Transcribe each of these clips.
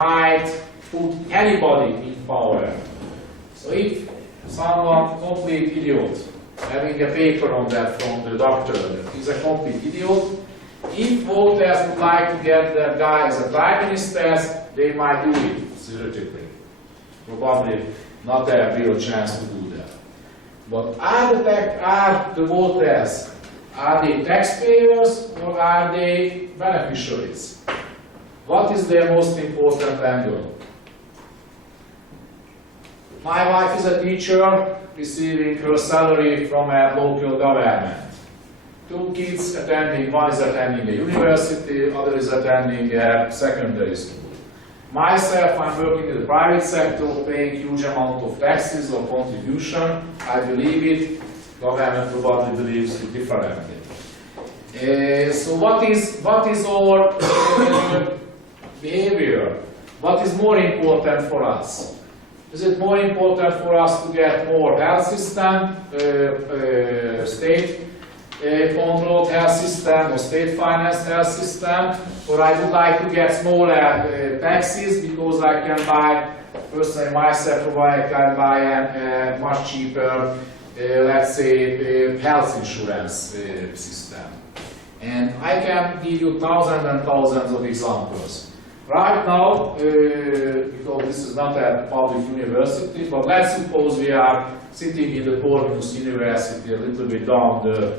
might put anybody in power. So if someone, complete idiot, having a paper on that from the doctor, is a complete idiot, if voters would like to get that guy as a prime minister, they might do it theoretically. Probably not a real chance to do that. But are the voters, are they taxpayers or are they beneficiaries? What is their most important angle? My wife is a teacher receiving her salary from a local government. Two kids attending, one is attending a university, other is attending a secondary school. Myself, I'm working in the private sector, paying huge amount of taxes or contribution. I believe it. Government probably believes it differently. So what is our behavior? What is more important for us? Is it more important for us to get more health system, state controlled health system or state financed health system, or I would like to get smaller taxes because I can buy, personally myself, I can buy a much cheaper, let's say, health insurance system. And I can give you thousands and thousands of examples. Right now, because this is not a public university, but let's suppose we are sitting in the Portland University a little bit down the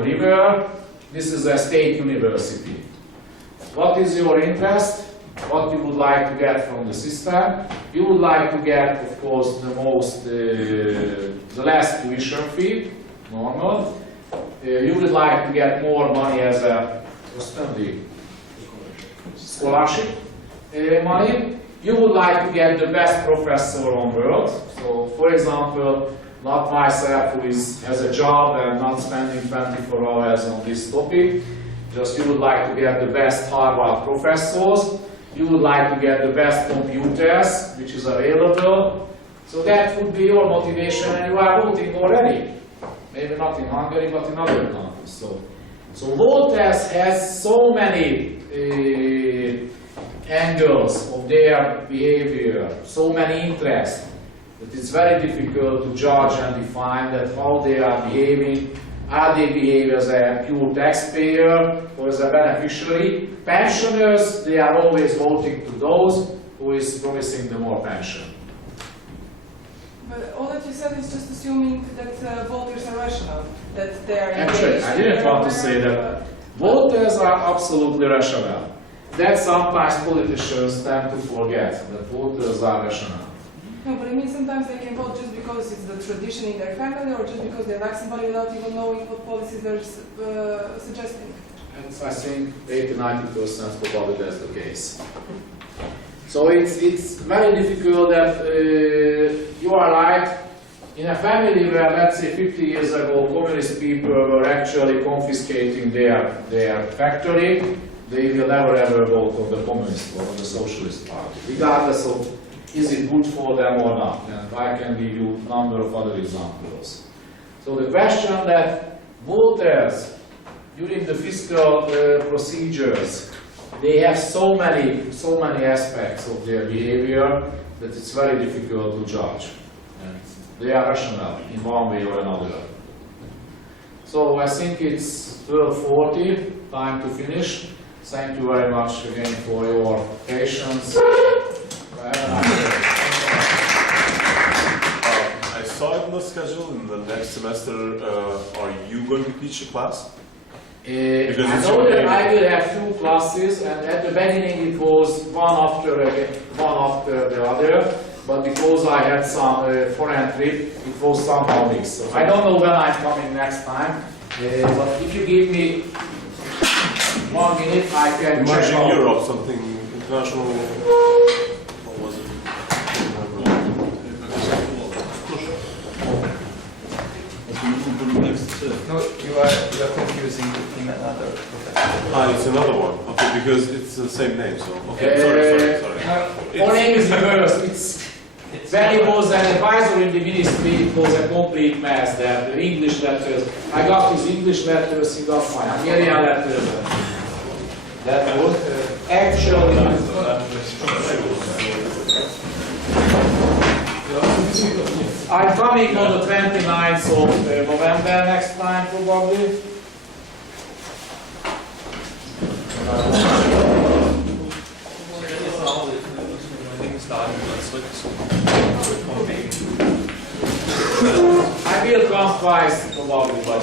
river. This is a state university. What is your interest? What you would like to get from the system? You would like to get, of course, the less tuition fee, normal. You would like to get more money as a scholarship money. You would like to get the best professor on world. So, for example, not myself who has a job and not spending 24 hours on this topic. Just you would like to get the best Harvard professors. You would like to get the best computers, which is available. So that would be your motivation, and you are voting already. Maybe not in Hungary, but in other countries. So voters has so many angles of their behavior, so many interests, that it's very difficult to judge and define that how they are behaving. Are they behave as a pure taxpayer or as a beneficiary? Pensioners, they are always voting to those who is promising them more pension. But all that you said is just assuming that voters are rational, that they are Actually, I didn't want to say that. Voters are absolutely rational. That sometimes politicians tend to forget, that voters are rational. No, but I mean sometimes they can vote just because it's the tradition in their family or just because they like somebody without even knowing what policies they're suggesting. And I think 80–90% probably that's the case. So it's very difficult that you are right. In a family where, let's say, 50 years ago, communist people were actually confiscating their factory, they will never ever vote on the communist or on the socialist party, regardless of is it good for them or not. And I can give you a number of other examples. So the question that voters, during the fiscal procedures, they have so many aspects of their behavior that it's very difficult to judge. And they are rational in one way or another. So I think it's 12:40, time to finish. Thank you very much again for your patience. I saw it in the schedule. In the next semester, are you going to teach a class? I know that I will have 2 classes, and at the beginning it was one after the other, but because I had some foreign trip, it was somehow mixed. So I don't know when I'm coming next time, but if you give me 1 minute, I can check Imagine out. Europe, something international. What was it? No, you are confusing in another profession. It's another one. Okay, because it's the same name. So okay, sorry. Our name is reversed. When it was an advisor in the ministry, it was a complete mess. The English letters. I got his English letters, he got my Hungarian letters. That was actually coming on the 29th of November next time probably. I will come twice probably, but